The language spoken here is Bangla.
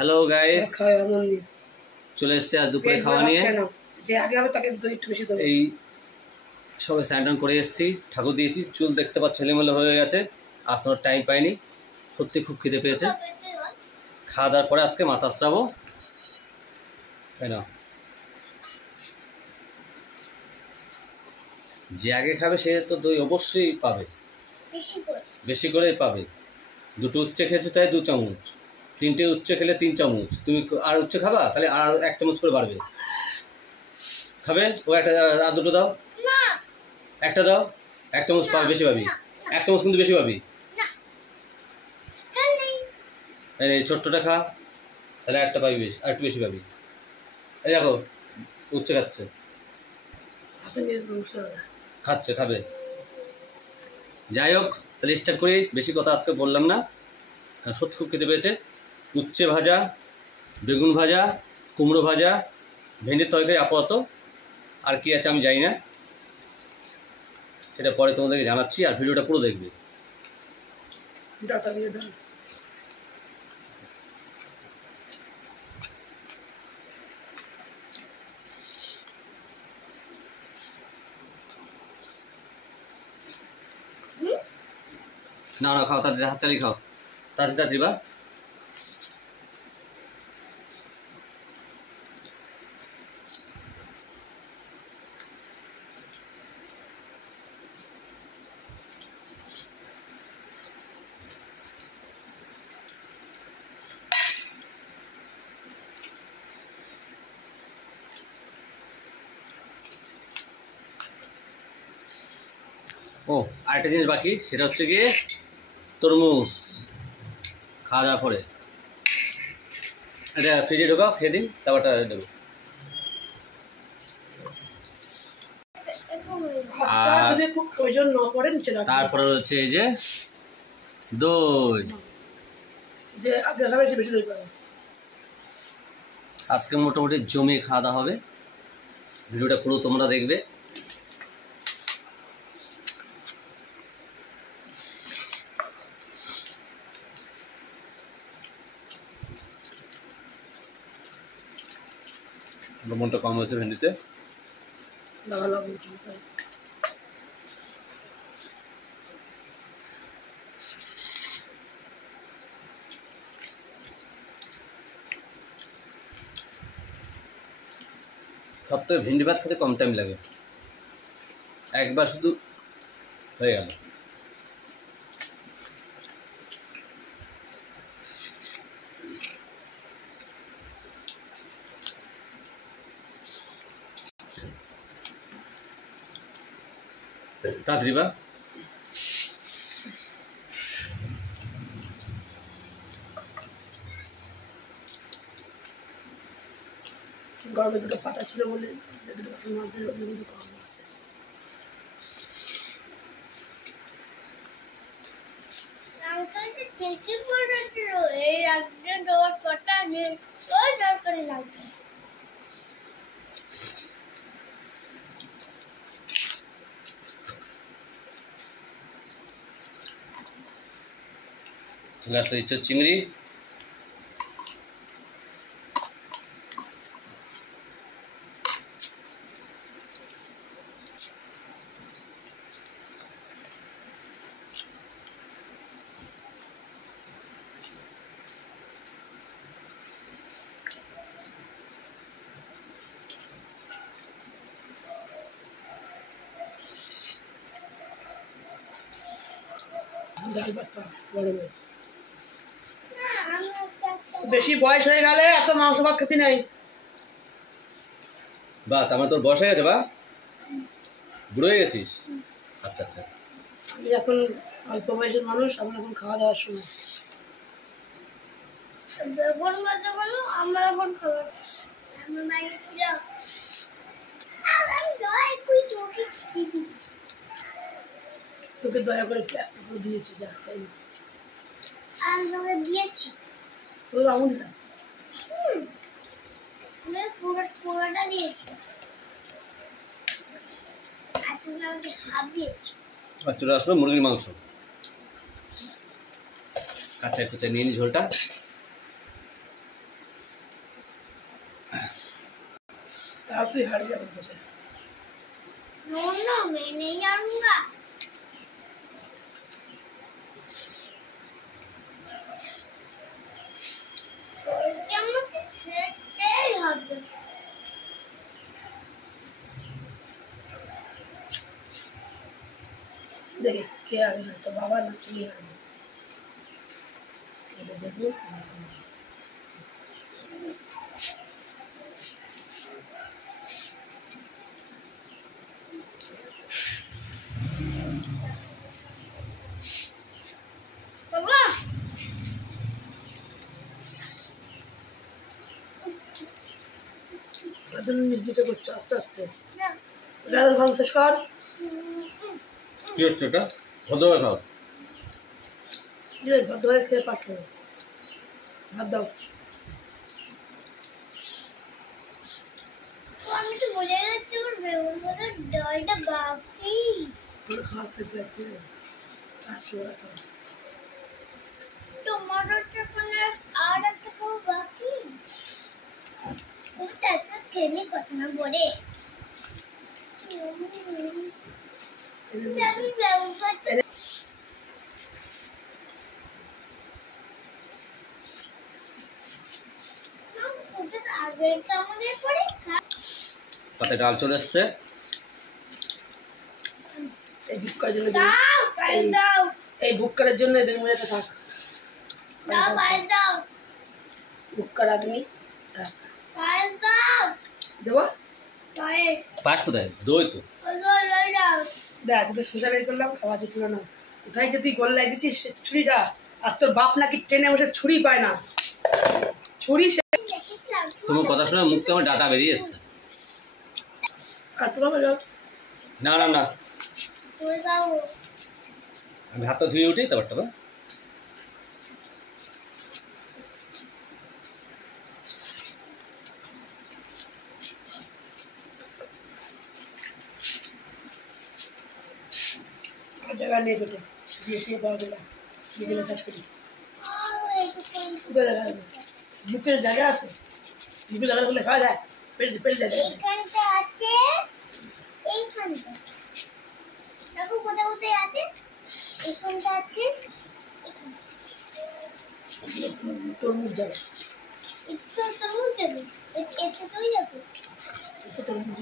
হ্যালো গাইস, চলে এসেছে আর দুপুরে খাওয়া নিয়ে। এই সবাই স্নান টান করে এসেছি, ঠাকুর দিয়েছি, চুল দেখতে পাচ্ছ এলোমেলো হয়ে গেছে, আসলে টাইম পাইনি। সত্যি খুব খিদে পেয়েছে। খাওয়া দাওয়ার পরে আজকে মাথা আসরাবো, তাই না? যে আগে খাবে সে তো দই অবশ্যই পাবে, বেশি করেই পাবে। দুটো উচ্ছে খেয়েছে তাই 2 চামচ, 3টে উচ্ছে খেলে 3 চামচ। তুমি আর উচ্ছে খাবা তাহলে আর 1 চামচ করে বাড়বে। খাবে ও একটা, আর দুটো দাও, একটা দাও, 1 চামচ পাবে, বেশি পাবি। 1 চামচ কিন্তু বেশি পাবি। এই ছোট্টটা খা, তাহলে একটা পাবি, বেশি আর একটু বেশি পাবি। এই দেখো উচ্ছে খাচ্ছে, খাচ্ছে, খাবে। যাই হোক, তাহলে স্টার্ট করি। বেশি কথা আজকে বললাম না, কারণ সত্যি খুব খেতে পেয়েছে। উচ্ছে ভাজা, বেগুন ভাজা, কুমড়ো ভাজা, ভেন্ডির তরকারি আপাতত। আর কি আছে আমি জানি না, সেটা পরে তোমাদেরকে জানাচ্ছি। আর ভিডিওটা পুরো দেখবে। না না, খাও তাড়াতাড়ি, হাত চালিয়ে খাও, তাড়াতাড়ি তাড়াতাড়ি বা। ও আরেকটা জিনিস বাকি, সেটা হচ্ছে গিয়ে তরমুজ। খাওয়া দাওয়ার পরে এটা ফ্রিজে ঢোকাও, খেয়ে দিন, তারপরটা দেবো। আর তারপরে হচ্ছে এই যে দই। আজকে মোটামুটি জমিয়ে খাওয়া দাওয়া হবে। ভিডিওটা পুরো তোমরা দেখবে। লবণটা কম হয়েছে ভেন্ডিতে। সব থেকে ভেন্ডি ভাত খেতে কম টাইম লাগে, একবার শুধু হয়ে গেল। তাড়াতাড়ি বা। গরমে দুটো ফাটা ছিল বলে মাছের কিন্তু কম হচ্ছে। চলে আসলে ইচ্ছে চিংড়ি। বেশি বয়স হয়ে গেলে এত মাংস ভাত খেতে নাই। বা তার তোর বয়স হয়ে গেছে, বা বুড়ো হয়ে গেছিস? আচ্ছা আচ্ছা। আমি এখন অল্প বয়সের মানুষ, আমার এখন খাওয়া দাওয়ার সময়। তোকে দয়া করে দিয়েছি, যা দিয়েছি আমুল না, পুরোটা দিয়েছি। চলে আসলো মুরগির মাংস, কাঁচা কুচা নিয়ে নি ঝোলটা। आप भी हार गया मुझसे। नो नो मैं नहीं हारूंगा। क्या मुझे खेलते ही हार गए। देखिए क्या आ गया तो बाबा ना ये आ गया। देखिए बाबा अदन निर्दिष्ट कुछ आस्ते आस्ते ना रात भाग संस्कार কি হচ্ছে এটা ভদ্র খাও ये भदोए खेल पाठ हो भाग दाओ तो আমি তো বলে যাচ্ছি ওর বেগুন ভাজা ডালটা বাকি। फिर खा फिर जाते हैं अच्छा टमाटरটা মানে আর একটা খাওয়া বাকি। ওটা একটা খেয়ে কথা না বলে। আমি বেগুন ভাজা ওটা আগে আমাদের পরে খা। তাতে ডাল চলে এসছে এই বুক্কার জন্য দাও পাই দাও এই বুক্কারের জন্য এদের মধ্যে থাক দাও পাই দাও বুক্কার আদমি পাই দাও দেবো পাই পাশ কোথায় দই তো লই দাও। দেখ দুটো সোজা বের করলাম খাওয়া যেত না কোথায় যদি গোল লাগিয়েছিস ছুরিটা আর তোর বাপ নাকি ট্রেনে বসে ছুরি পায় না ছুরি তোমার কথা শুনে মুখ থেকে আমার ডাটা বেরিয়ে এসছে আর তোমার যাও না না না তুই দাও আমি হাতটা ধুয়ে উঠি তারপরটা বা আর জায়গা নেই পেটে দিয়ে শুয়ে পাওয়া গেল বিকেলে কাজ করি বুকের জায়গা আছে বুকের জায়গা করলে খাওয়া যায় পেট যায় এইখানটা আছে এইখানটা দেখো কোথায় কোথায় আছে এইখানটা আছে তরমুজ যাবে একটু তরমুজ যাবে এতে তুই যাবে তরমুজ